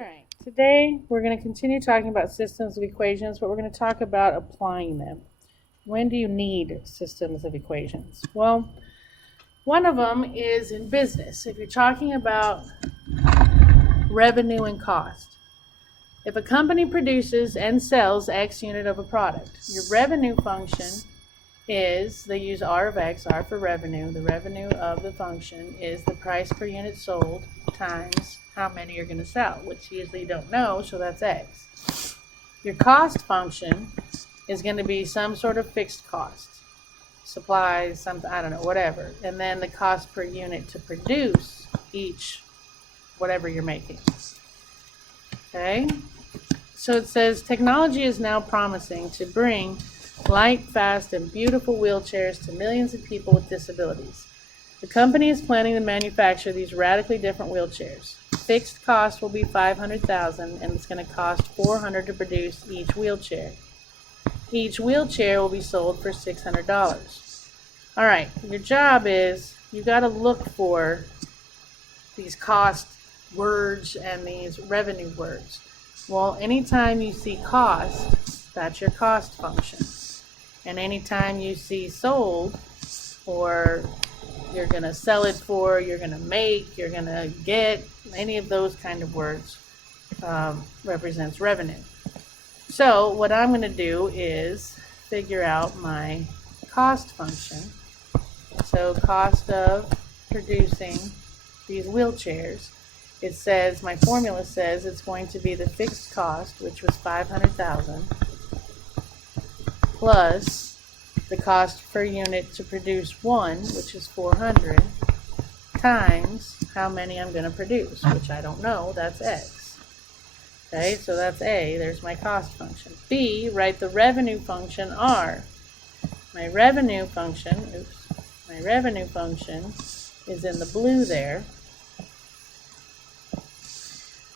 Alright, today we're going to continue talking about systems of equations, but we're going to talk about applying them. When do you need systems of equations? Well, one of them is in business. If you're talking about revenue and cost. If a company produces and sells X unit of a product, your revenue function is, they use R of X, R for revenue. The revenue of the function is the price per unit sold times how many you're going to sell, which you usually don't know, so that's X. Your cost function is going to be some sort of fixed cost, supplies, something, I don't know, whatever. And then the cost per unit to produce each, whatever you're making. Okay? So it says, technology is now promising to bring light, fast, and beautiful wheelchairs to millions of people with disabilities. The company is planning to manufacture these radically different wheelchairs. Fixed cost will be $500,000, and it's going to cost $400 to produce each wheelchair. Each wheelchair will be sold for $600. All right, your job is you got to look for these cost words and these revenue words. Well, anytime you see cost, that's your cost function. And anytime you see sold, or you're going to sell it for, you're going to make, you're going to get, any of those kind of words represents revenue. So what I'm going to do is figure out my cost function. So cost of producing these wheelchairs, it says, my formula says it's going to be the fixed cost, which was $500,000, plus the cost per unit to produce one, which is $400, times how many I'm going to produce, which I don't know, that's X. Okay, so that's A, there's my cost function. B, write the revenue function R. My revenue function is in the blue there,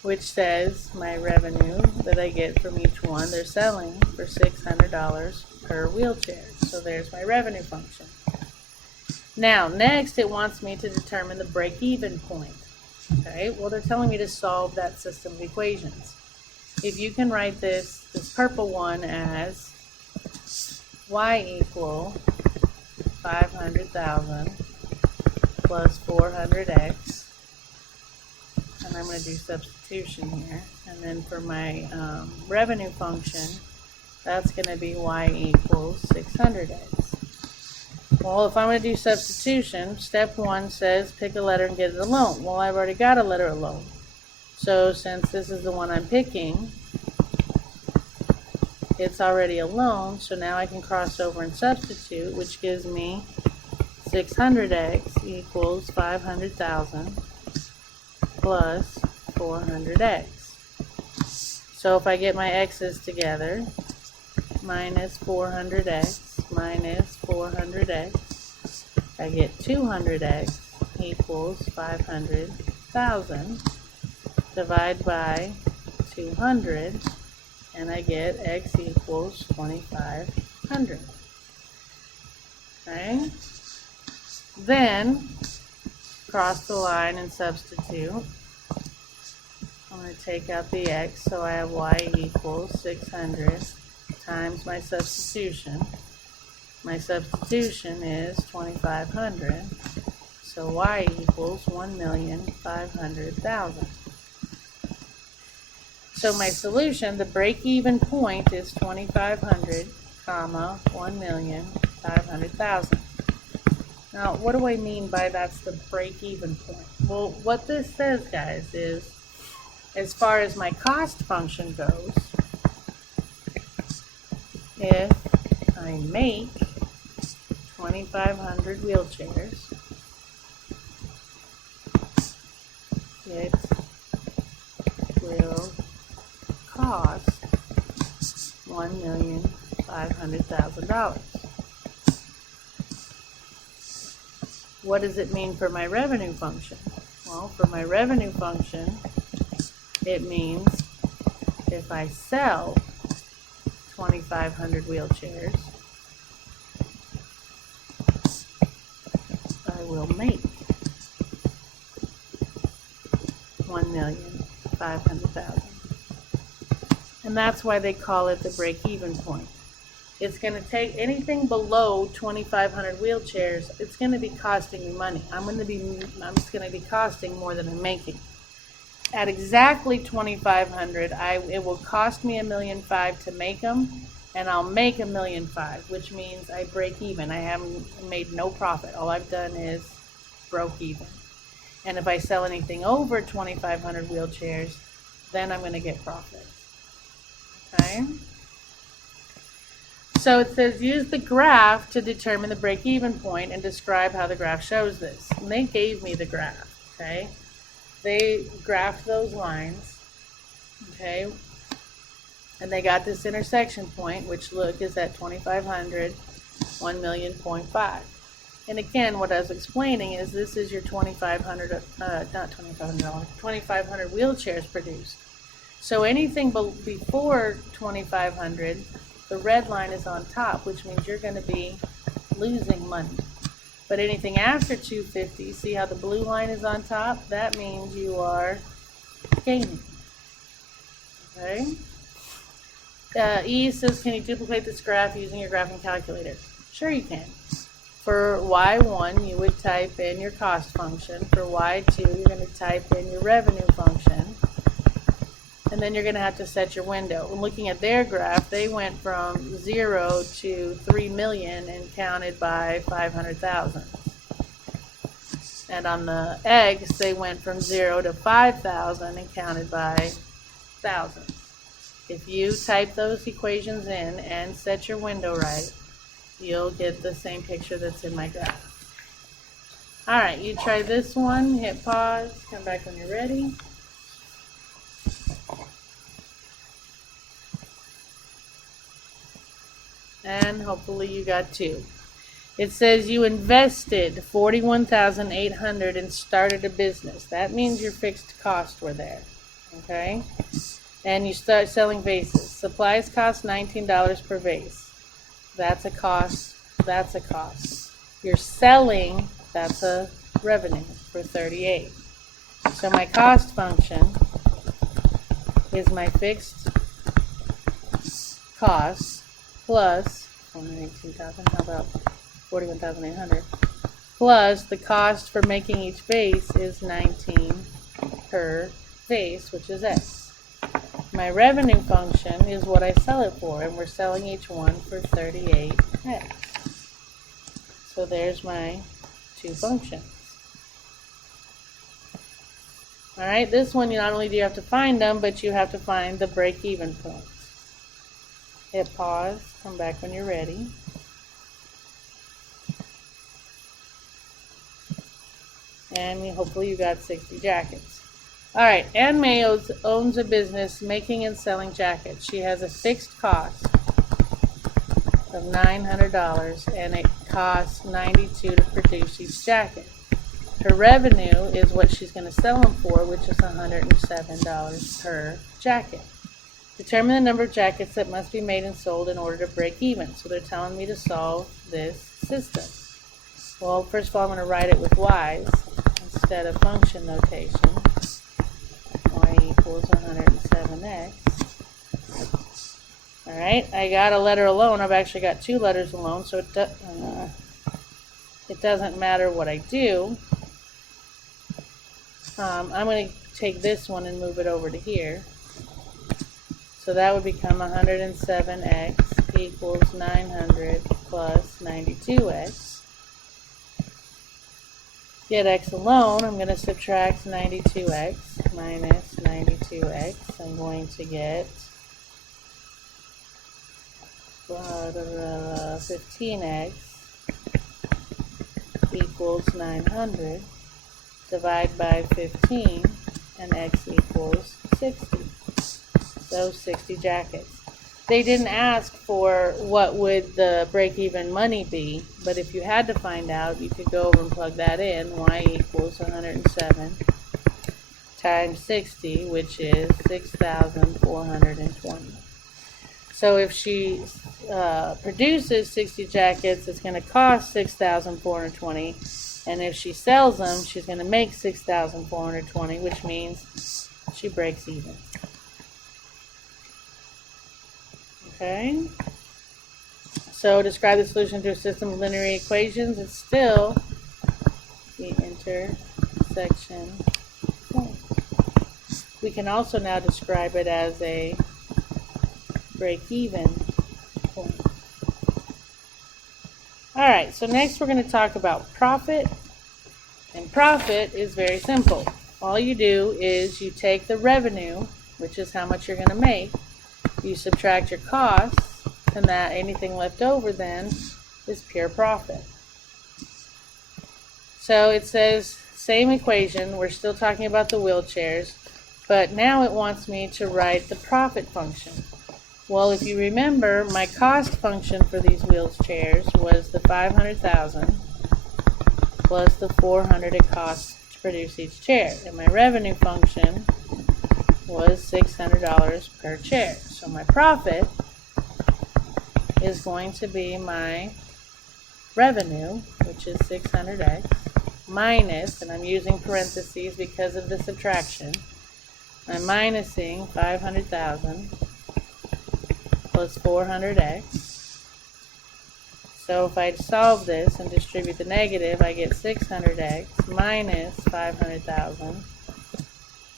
which says my revenue that I get from each one, they're selling for $600 per wheelchair. So there's my revenue function. Now, next it wants me to determine the break-even point. Okay, well, they're telling me to solve that system of equations. If you can write this purple one as y equal 500,000 plus 400x, and I'm going to do substitution here, and then for my revenue function, that's going to be y equals 600x. Well, if I'm going to do substitution, step one says pick a letter and get it alone. Well, I've already got a letter alone. So since this is the one I'm picking, it's already alone, so now I can cross over and substitute, which gives me 600x equals 500,000 plus 400x. So if I get my x's together, minus 400x minus 400x, I get 200x equals 500,000. Divide by 200, and I get x equals 2,500. Okay? Then, cross the line and substitute. I'm going to take out the x, so I have y equals 600 times my substitution. My substitution is 2,500, so y equals 1,500,000. So my solution, the break-even point is 2,500, comma, 1,500,000. Now, what do I mean by that's the break-even point? Well, what this says, guys, is as far as my cost function goes, if I make 2,500 wheelchairs, it will cost $1,500,000. What does it mean for my revenue function? Well, for my revenue function, it means if I sell 2,500 wheelchairs, I will make $1,500,000. 500,000. And that's why they call it the break-even point. It's going to take anything below 2,500 wheelchairs. It's going to be costing me money. I'm just going to be costing more than I'm making. At exactly 2,500, it will cost me $1.5 million to make them, and I'll make $1.5 million, which means I break even. I haven't made no profit. All I've done is broke even. And if I sell anything over 2,500 wheelchairs, then I'm going to get profit. Okay? So it says use the graph to determine the break-even point and describe how the graph shows this. And they gave me the graph, okay? They graphed those lines, okay? And they got this intersection point, which look is at 2,500, 1 million, 0.5. And again, what I was explaining is this is your 2,500, not $2,500, 2,500 wheelchairs produced. So anything before 2,500, the red line is on top, which means you're going to be losing money. But anything after 250, see how the blue line is on top? That means you are gaining. Okay? E says, can you duplicate this graph using your graphing calculator? Sure you can. For Y1, you would type in your cost function. For Y2, you're going to type in your revenue function. And then you're going to have to set your window. And looking at their graph, they went from 0 to 3 million and counted by 500,000. And on the eggs, they went from 0 to 5,000 and counted by thousands. If you type those equations in and set your window right, you'll get the same picture that's in my graph. All right, you try this one, hit pause, come back when you're ready. And hopefully you got 2. It says you invested $41,800 and started a business. That means your fixed costs were there, okay? And you start selling vases. Supplies cost $19 per vase. That's a cost. That's a cost. You're selling, that's a revenue for 38. So my cost function is my fixed cost plus 118,000, how about 41,800, plus the cost for making each vase is 19 per vase, which is X. My revenue function is what I sell it for, and we're selling each one for 38X. So there's my 2 functions. Alright, this one, not only do you have to find them, but you have to find the break-even point. Hit pause, come back when you're ready. And hopefully you got 60 jackets. Alright, Ann May owns a business making and selling jackets. She has a fixed cost of $900 and it costs $92 to produce each jacket. Her revenue is what she's going to sell them for, which is $107 per jacket. Determine the number of jackets that must be made and sold in order to break even. So they're telling me to solve this system. Well, first of all, I'm going to write it with y's instead of function notation. Y equals 107x. Alright, I got a letter alone. I've actually got 2 letters alone, so it doesn't matter what I do. I'm going to take this one and move it over to here. So that would become 107x equals 900 plus 92x. Get x alone, I'm going to subtract 92x minus 92x. I'm going to get 15x equals 900. Divide by 15, and x equals 60. So 60 jackets. They didn't ask for what would the break-even money be, but if you had to find out, you could go over and plug that in. Y equals 107 times 60, which is 6,420. So if she produces 60 jackets, it's going to cost 6,420, and if she sells them, she's going to make 6,420, which means she breaks even. Okay? So describe the solution to a system of linear equations. It's still the intersection point. We can also now describe it as a break-even point. Alright, so next we're going to talk about profit. And profit is very simple. All you do is you take the revenue, which is how much you're going to make, you subtract your costs, and that anything left over then is pure profit. So it says, same equation, we're still talking about the wheelchairs, but now it wants me to write the profit function. Well, if you remember, my cost function for these wheelchairs was the $500,000 plus the $400 it costs to produce each chair. And my revenue function was $600 per chair. So my profit is going to be my revenue, which is 600x, minus, and I'm using parentheses because of the subtraction, I'm minusing 500,000 plus 400x. So if I solve this and distribute the negative, I get 600x minus 500,000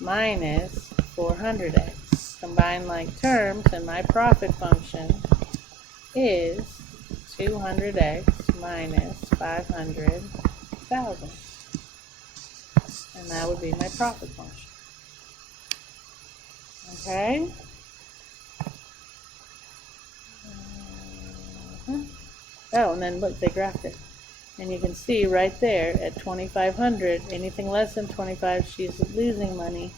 minus 400x. Combine like terms, and my profit function is 200x minus 500,000. And that would be my profit function. Okay? Oh, and then look, they graphed it. And you can see right there at 2,500, anything less than 25, she's losing money.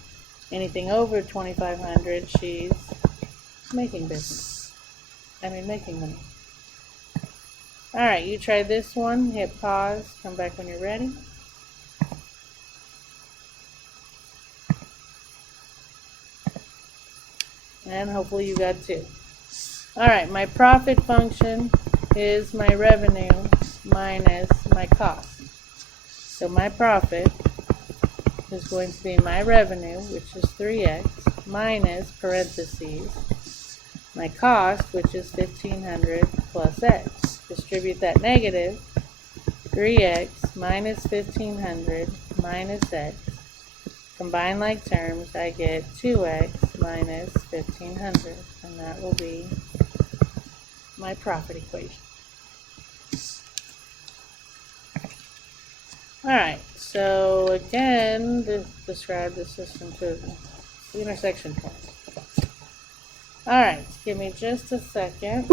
Anything over 2,500, she's making business. Making money. Alright, you try this one, hit pause, come back when you're ready. And hopefully you got two. Alright, my profit function is my revenue minus my cost. So my profit is going to be my revenue, which is 3x, minus parentheses, my cost, which is 1,500 plus x. Distribute that negative, 3x minus 1,500 minus x. Combine like terms, I get 2x minus 1,500, and that will be my profit equation. Alright, so again, describe the system to the intersection point. Alright, give me just a second.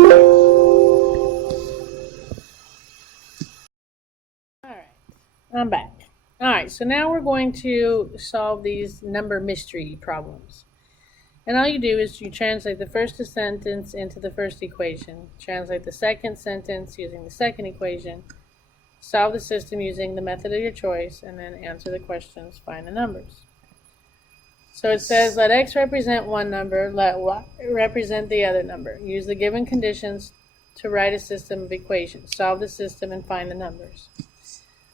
Alright, I'm back. Alright, so now we're going to solve these number mystery problems. And all you do is you translate the first sentence into the first equation, translate the second sentence using the second equation, solve the system using the method of your choice, and then answer the questions, find the numbers. So it says, let x represent one number, let y represent the other number. Use the given conditions to write a system of equations. Solve the system and find the numbers.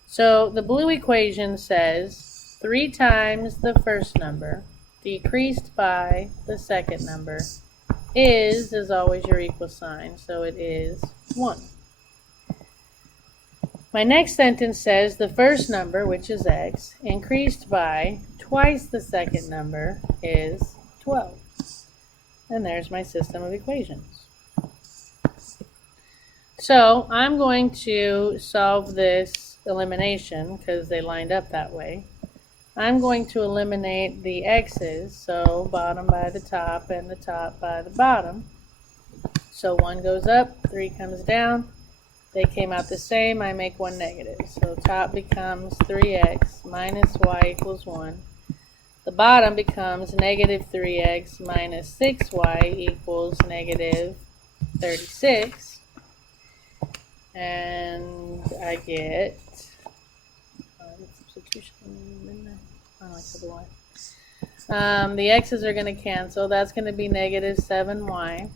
So the blue equation says 3 times the first number decreased by the second number is always your equal sign, so it is 1. My next sentence says the first number, which is x, increased by twice the second number is 12. And there's my system of equations. So I'm going to solve this elimination because they lined up that way. I'm going to eliminate the x's, so bottom by the top and the top by the bottom. So 1 goes up, 3 comes down. They came out the same, I make one negative. So top becomes 3x minus y equals 1. The bottom becomes negative 3x minus 6y equals negative 36. And I get substitution. I like the y. The x's are going to cancel. That's going to be negative 7y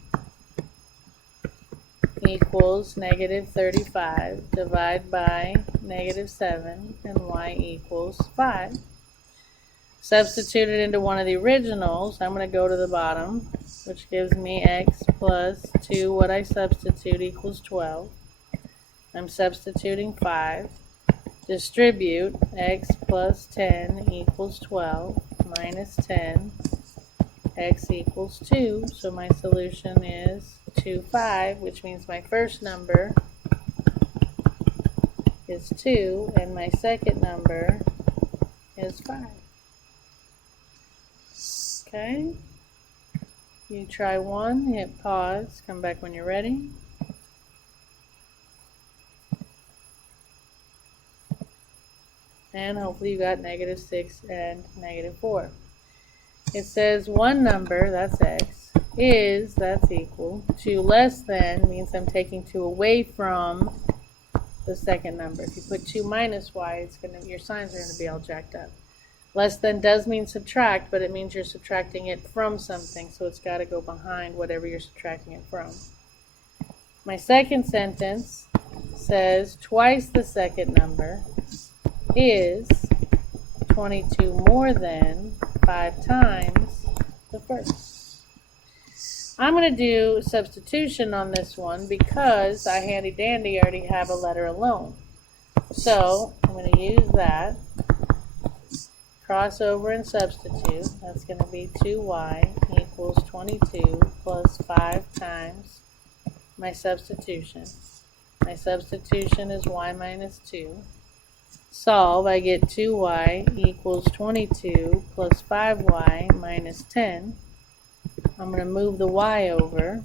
equals negative 35. Divide by negative 7, and y equals 5. Substitute it into one of the originals. I'm going to go to the bottom, which gives me x plus 2, what I substitute, equals 12. I'm substituting 5. Distribute x plus 10 equals 12 minus 10, x equals 2. So my solution is 2, 5, which means my first number is 2 and my second number is 5. Okay, you try one, hit pause, come back when you're ready. And hopefully you got -6 and -4. It says one number, that's x, that's equal to less than, means I'm taking 2 away from the second number. If you put 2 minus y, your signs are going to be all jacked up. Less than does mean subtract, but it means you're subtracting it from something, so it's got to go behind whatever you're subtracting it from. My second sentence says twice the second number is 22 more than 5 times the first. I'm going to do substitution on this one because I handy dandy already have a letter alone. So I'm going to use that. Cross over and substitute. That's going to be 2y equals 22 plus 5 times my substitution. My substitution is y minus 2. Solve, I get 2y equals 22 plus 5y minus 10. I'm going to move the y over,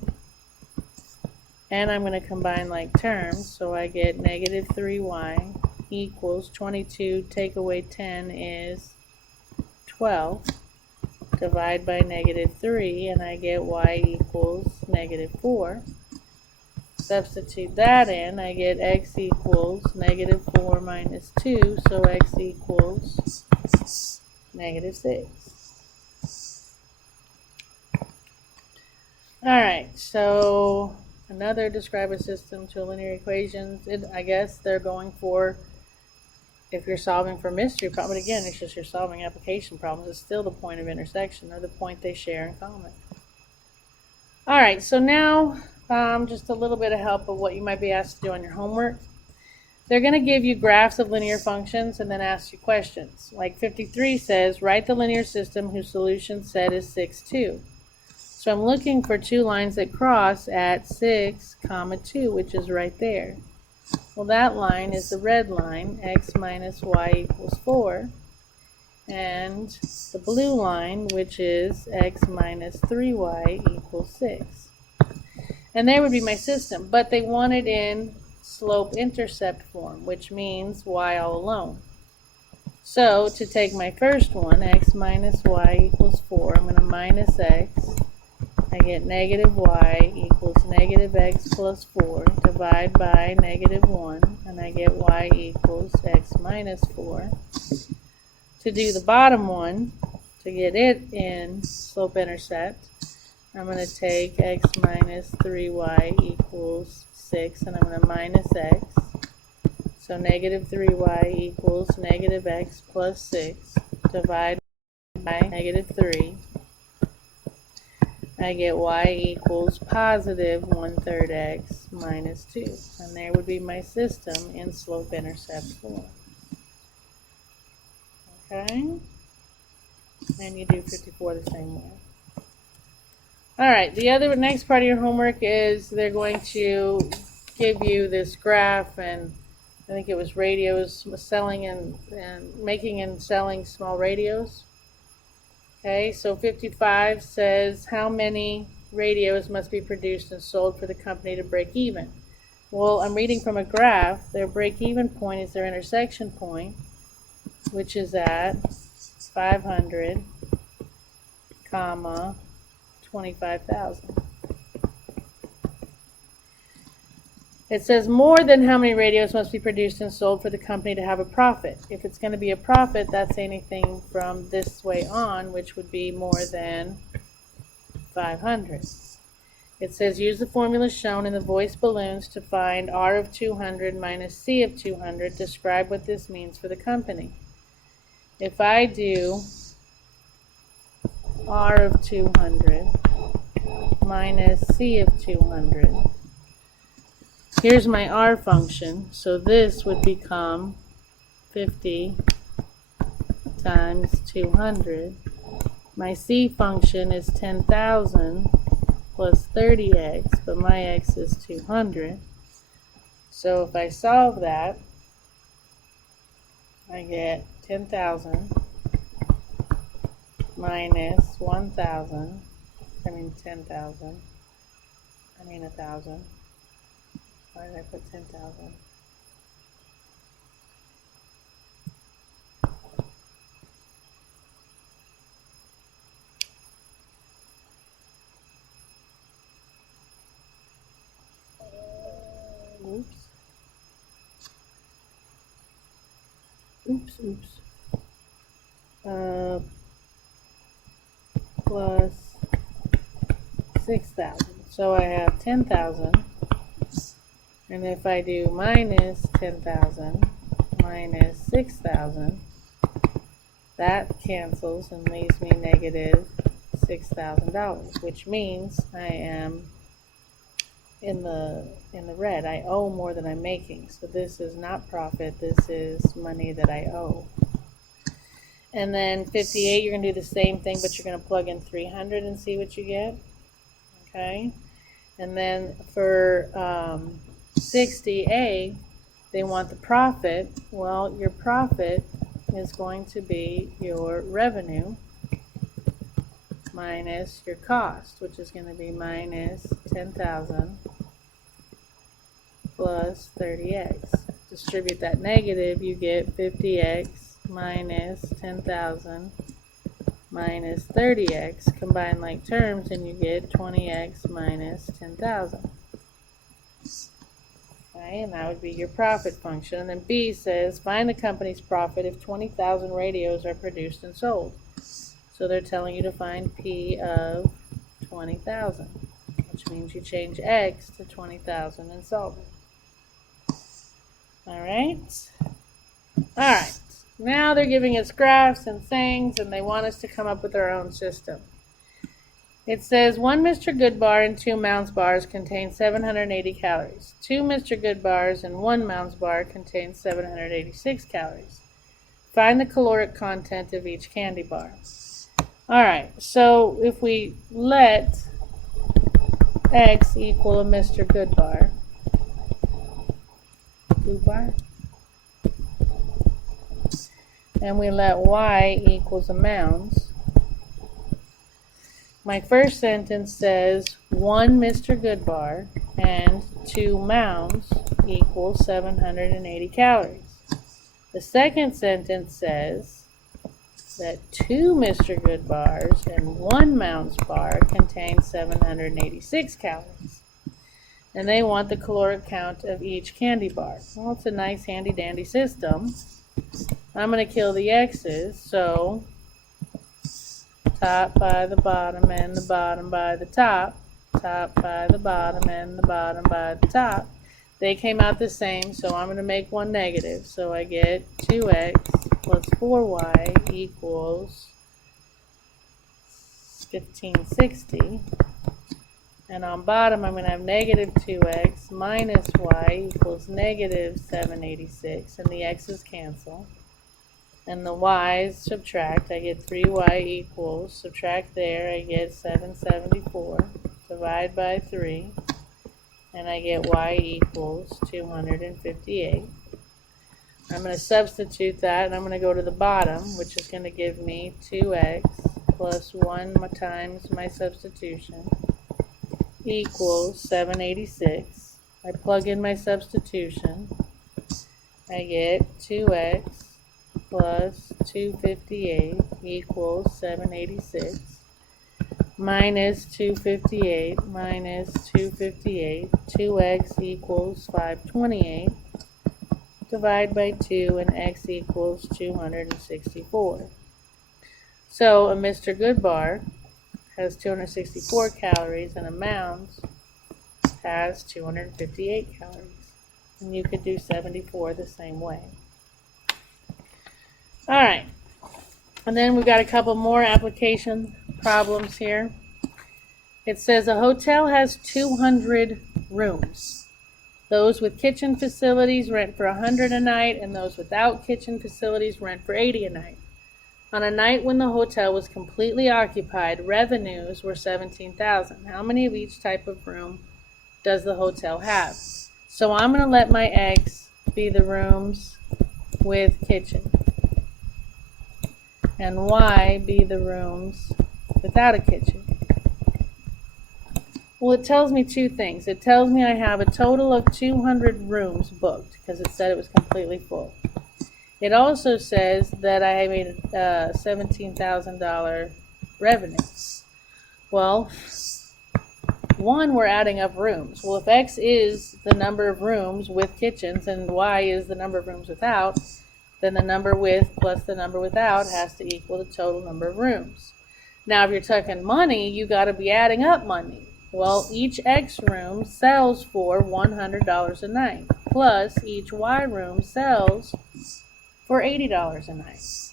and I'm going to combine like terms, so I get -3y equals 22, take away 10 is 12, divide by -3, and I get y equals -4. Substitute that in, I get x equals -4 minus 2, so x equals -6. Alright, so another describe a system to linear equations. I guess they're going for, if you're solving for mystery problem, but again, it's just you're solving application problems. It's still the point of intersection, or the point they share in common. Alright, so now just a little bit of help of what you might be asked to do on your homework. They're going to give you graphs of linear functions and then ask you questions. Like 53 says, write the linear system whose solution set is 6, 2. So I'm looking for 2 lines that cross at 6, 2, which is right there. Well, that line is the red line, x minus y equals 4. And the blue line, which is x minus 3y equals 6. And there would be my system, but they want it in slope-intercept form, which means y all alone. So to take my first one, x minus y equals 4, I'm going to minus x. I get -y equals -x plus 4, divide by -1, and I get y equals x minus 4. To do the bottom one, to get it in slope-intercept, I'm going to take x minus 3y equals 6, and I'm going to minus x. So -3y equals -x plus 6, divide by -3. I get y equals positive 1/3 x minus 2. And there would be my system in slope-intercept form. Okay? And you do 54 the same way. Alright, the next part of your homework is they're going to give you this graph, and I think it was radios, selling and making and selling small radios. Okay, so 55 says how many radios must be produced and sold for the company to break even. Well, I'm reading from a graph. Their break-even point is their intersection point, which is at 500, 25,000. It says more than how many radios must be produced and sold for the company to have a profit. If it's going to be a profit, that's anything from this way on, which would be more than 500. It says use the formula shown in the voice balloons to find R of 200 minus C of 200. Describe what this means for the company. If I do R of 200 minus C of 200. Here's my R function, so this would become 50 times 200. My C function is 10,000 plus 30x, but my x is 200. So if I solve that, I get 10,000 minus 1,000, 10,000, 1,000. Why did I put 10,000? Oops. Plus 6,000. So I have 10,000. And if I do minus 10,000 minus 6,000, that cancels and leaves me negative $6,000, which means I am in the red. I owe more than I'm making. So this is not profit. This is money that I owe. And then 58, you're going to do the same thing, but you're going to plug in 300 and see what you get. Okay. And then for 60A, they want the profit. Well, your profit is going to be your revenue minus your cost, which is going to be minus 10,000 plus 30x. Distribute that negative, you get 50x minus 10,000 minus 30x. Combine like terms and you get 20x minus 10,000. Okay, and that would be your profit function. And then B says, find the company's profit if 20,000 radios are produced and sold. So they're telling you to find P of 20,000, which means you change X to 20,000 and solve it. Alright? Alright. Now they're giving us graphs and things, and they want us to come up with our own system. It says 1 Mr. Good bar and 2 Mounds bars contain 780 calories. 2 Mr. Good bars and 1 Mounds bar contain 786 calories. Find the caloric content of each candy bar. Alright, so if we let X equal a Mr. Good bar, and we let Y equals a Mounds, my first sentence says 1 Mr. Good bar and 2 Mounds equals 780 calories. The second sentence says that 2 Mr. Good bars and 1 Mounds bar contain 786 calories. And they want the caloric count of each candy bar. Well, it's a nice handy dandy system. I'm going to kill the x's, so top by the bottom and the bottom by the top, top by the bottom and the bottom by the top. They came out the same, so I'm going to make one negative. So I get 2x plus 4y equals 1560. And on bottom, I'm going to have negative 2x minus y equals negative 786. And the x's cancel. And the y's subtract. I get 3y equals, subtract there, I get 774. Divide by 3. And I get y equals 258. I'm going to substitute that, and I'm going to go to the bottom, which is going to give me 2x plus 1 times my substitution equals 786. I plug in my substitution. I get 2x plus 258 equals 786. Minus 258 minus 258, 2x equals 528. Divide by 2 and x equals 264. So a Mr. Good bar has 264 calories and a Mounds has 258 calories. And you could do 74 the same way. Alright, and then we've got a couple more application problems here. It says a hotel has 200 rooms. Those with kitchen facilities rent for $100 a night, and those without kitchen facilities rent for $80 a night. On a night when the hotel was completely occupied, revenues were $17,000. How many of each type of room does the hotel have? So I'm going to let my X be the rooms with kitchen, and Y be the rooms without a kitchen. Well, it tells me two things. It tells me I have a total of 200 rooms booked because it said it was completely full. It also says that I made a $17,000 revenue. Well, one, we're adding up rooms. Well, if X is the number of rooms with kitchens and Y is the number of rooms without, then the number with plus the number without has to equal the total number of rooms. Now, if you're talking money, you got to be adding up money. Well, each X room sells for $100 a night, plus each Y room sells for $80 a night.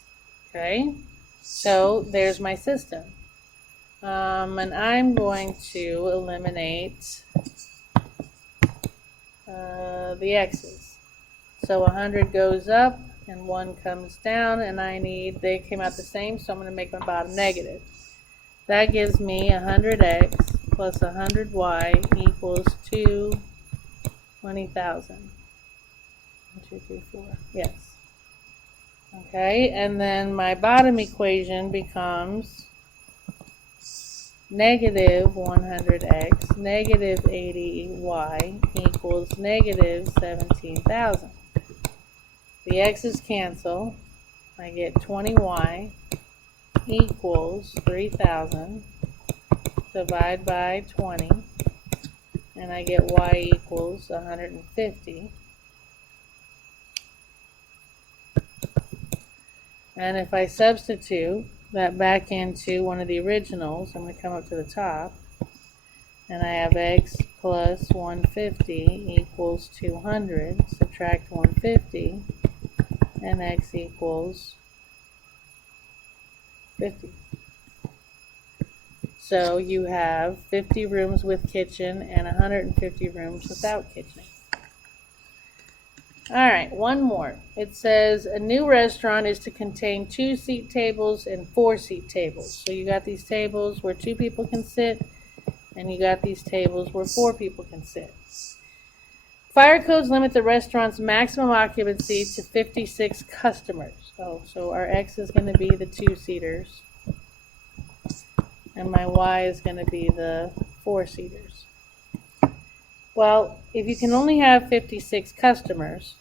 Okay, so there's my system. And I'm going to eliminate the X's. So 100 goes up and 1 comes down, and they came out the same, so I'm going to make my bottom negative. That gives me 100X plus 100Y equals 20,000. 1, 2, 3, 4. Yes. Okay, and then my bottom equation becomes negative 100X, negative 80Y equals negative 17,000. The X's cancel. I get 20Y equals 3,000. Divide by 20, and I get Y equals 150. And if I substitute that back into one of the originals, I'm going to come up to the top, and I have X plus 150 equals 200. Subtract 150, and X equals 50. So you have 50 rooms with kitchen and 150 rooms without kitchen. All right, one more. It says a new restaurant is to contain 2 seat tables and 4 seat tables. So you got these tables where 2 people can sit, and you got these tables where 4 people can sit. Fire codes limit the restaurant's maximum occupancy to 56 customers. So our X is going to be the 2-seaters. And my Y is going to be the 4-seaters. Well, if you can only have 56 customers,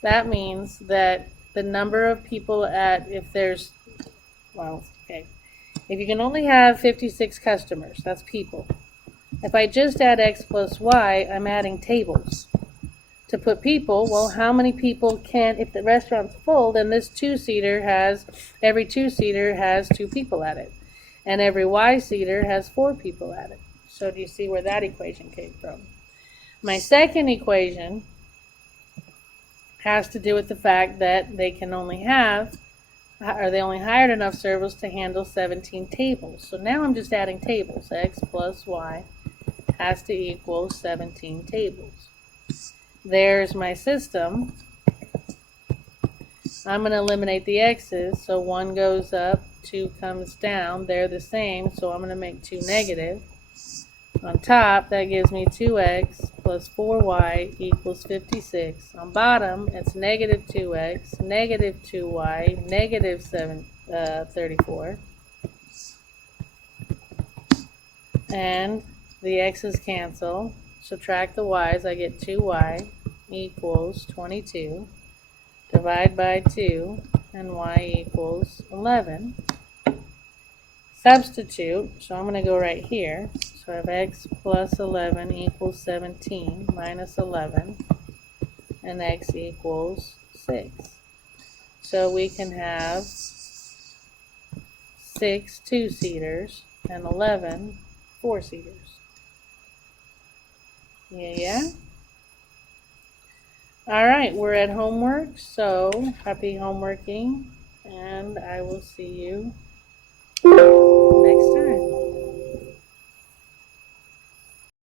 that means that the number of people if you can only have 56 customers, that's people. If I just add X plus Y, I'm adding tables. To put people, well, how many people if the restaurant's full, then this every 2-seater has 2 people at it. And every Y-seater has 4 people at it. So do you see where that equation came from? My second equation has to do with the fact that they only hired enough servers to handle 17 tables. So now I'm just adding tables. X plus Y has to equal 17 tables. There's my system. I'm going to eliminate the X's, so 1 goes up, 2 comes down. They're the same, so I'm going to make 2 negative. On top, that gives me 2X plus 4Y equals 56. On bottom, it's negative 2X, negative 2Y, negative 34. And the X's cancel. Subtract the Y's, I get 2Y equals 22. Divide by 2, and Y equals 11. Substitute, so I'm going to go right here. So I have X plus 11 equals 17 minus 11, and X equals 6. So we can have 6 2-seaters and 11 4-seaters. Yeah? All right, we're at homework, so happy homeworking, and I will see you